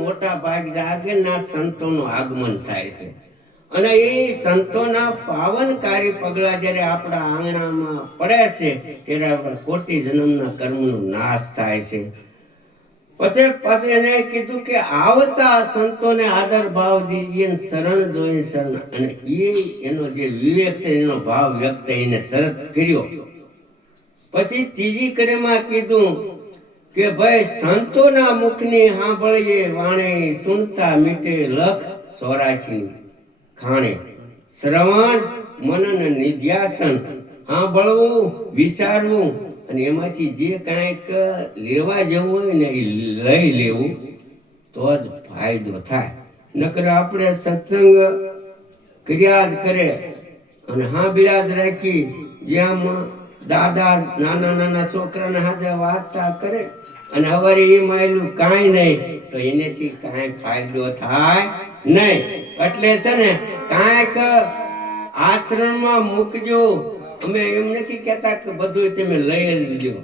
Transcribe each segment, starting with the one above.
મોટા ભાગ આગળના સંતોનું આગમન થાય છે અને એ સંતોના પાવનકારી પગલા જ્યારે આપણા આંગણામાં પડે છે ત્યારે આપણા કોટી જન્મના કર્મનો નાશ થાય છે. પછી એને કીધું કે આવતા સંતોને આદર ભાવ દીજીએ, શરણ જોઈને શરણ. અને એનો જે વિવેક છે એનો ભાવ વ્યક્ત એને તરત કર્યો. પછી ત્રીજી કડીમાં કીધું કે ભાઈ સંતોના મુખની સાંભળીએ વાણે, સુનતા મીટે લખ 84 ખાણે. શ્રવણ મનન નિધ્યાસન, સાંભળવું, વિચારવું અને એમાંથી જે કાંઈક લેવા જવું હોય ને એ લઈ લેવું તો જ ફાયદો થાય. નકર આપણે સત્સંગ કર્યા જ કરે અને હા બિરાજ રાખી જેમ દાદા નાના નાના છોકરાને હાજર વાર્તા કરે અને હવે એ માયલું કાંઈ નહીં તો એનેથી કાંઈ ફાયદો થાય નહીં. એટલે છે ને કાંઈક આચરણમાં મૂકજો. અમે એમ નથી કહેતા કે બધું તમે લઈ જ લો,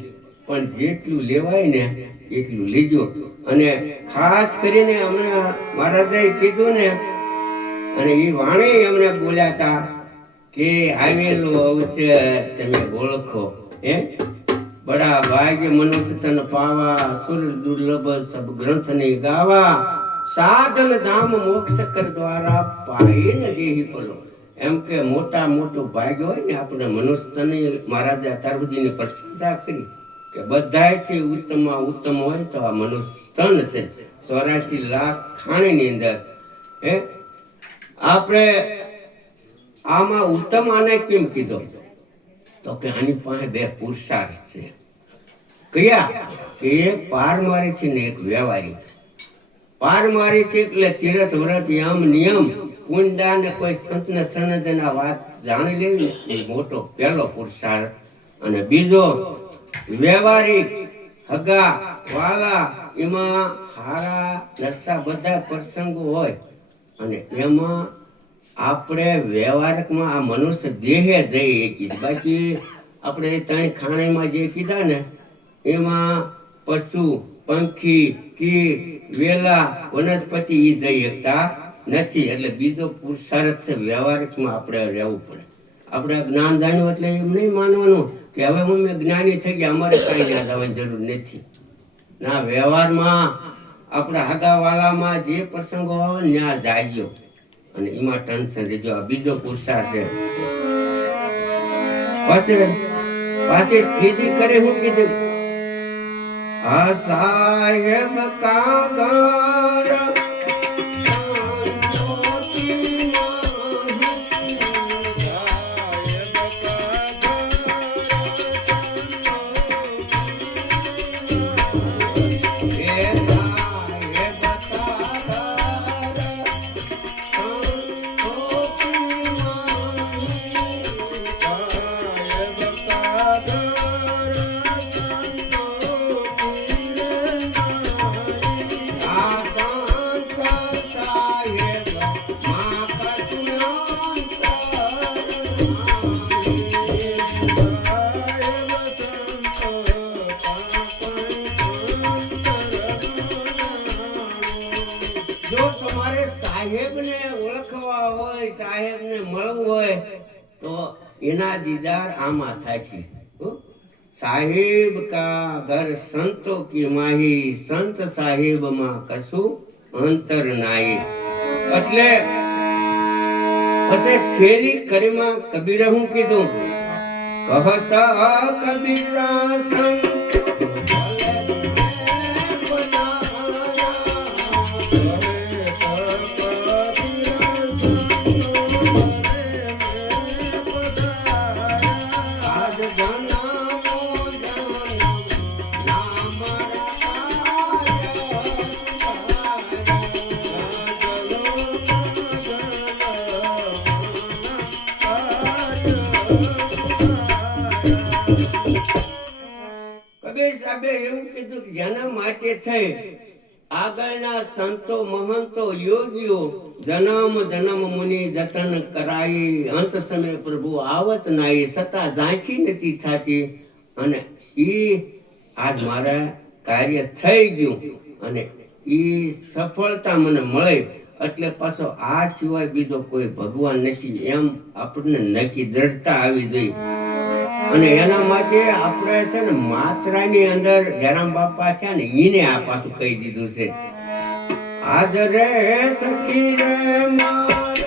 પણ જેટલું લેવાય ને એટલું લેજો. અને ખાસ કરીને હમણાં મહારાજાએ કીધું ને અને એ વાણે અમને બોલ્યા હતા કે આવેલું અવસર તમે ઓળખો. બડા ભાગ્ય મનુષ્ય તન પાવા, સુર દુર્લભ સબ ગ્રંથ ને ગાવા, સાધન ધામ મોક્ષ કર દ્વારા પાઈ ન દેહી પલો. એમ કે મોટા મોટું ભાગ્ય હોય ને આપણે મનુષ્યની મહારાજે અત્યાર સુધીની પ્રશંસા કરી કે બધાયથી ઉત્તમમાં ઉત્તમ હોય તો આ મનુષ્ય તન છે. 84 લાખ ખાણીની અંદર આપણે આમાં ઉત્તમ આને કેમ કીધો તો કે આની પાસે 2 પુરુષાર્થ છે. કયા? કે એક પારમારીથી ને એક વ્યવહારિક. પારમારીથી એટલે તીરથ વ્રત યમ નિયમ કુંડા ને કોઈ સંતને સનદના વાત જાણી લેવી એ મોટો પહેલો પુરુષાર્થ. અને બીજો વ્યવહારિક, હગા વાલા એમાં હારા નશા બધા પ્રસંગો હોય અને એમાં આપણે વ્યવહારિકમાં આ મનુષ્ય દેહે જઈએ કીધું. બાકી આપણે 3 ખાણીમાં જે કીધા ને એમાં પશુ, પંખી, કીટ, વેલા, વનસ્પતિ એ જઈ શકતા નથી. એટલે બીજો પુરુષાર્થ છે, વ્યવહારિકમાં આપણે રહેવું પડે. આપણે જ્ઞાન જાણ્યું એટલે એમ નહીં માનવાનું કે હવે હું મેં જ્ઞાની થઈ ગયા, અમારે કાંઈ ત્યાં જવાની જરૂર નથી. ના, વ્યવહારમાં આપણા હગાવાલામાં જે પ્રસંગો હોય ત્યાં જાગ્યો અને એમાં ટેન્શન લેજો. આ બીજો પુરુષાર્થ છે. પાછી ત્રીજી કડી હું કીધું, આ સાહેબ કાગળ સાહેબને ઓળખવા હોય, સાહેબને મળવું હોય તો એના દીદાર આમાં થાય છે. સાહેબ કા ઘર સંતો કી માહી, સંત સાહેબ માં કશું અંતર નાહી. એટલે પછી છેલ્લી કડીમાં કબીરે હું કીધું, કહતા કબીરા સંત એવું કીધું કે જેના માટે થઈ આગળના સંતો મહંતો યોગીઓ જન્મ જન્મ મુનિ જતન કરાઈ, અંત સમય પ્રભુ આવત નાઈ, છતાં ઝાંખી નથી થતી. અને ઈ આજ મારા કાર્ય થઈ ગયું અને ઈ સફળતા મને મળે. એટલે પાછો આ સિવાય બીજો કોઈ ભગવાન નથી એમ આપણને નક્કી દ્રઢતા આવી ગઈ. અને એના માટે આપણે છે ને માત્રાની અંદર જયરામ બાપા છે ને એને આ પાછું કહી દીધું છે, આજ રે સખી રે મારે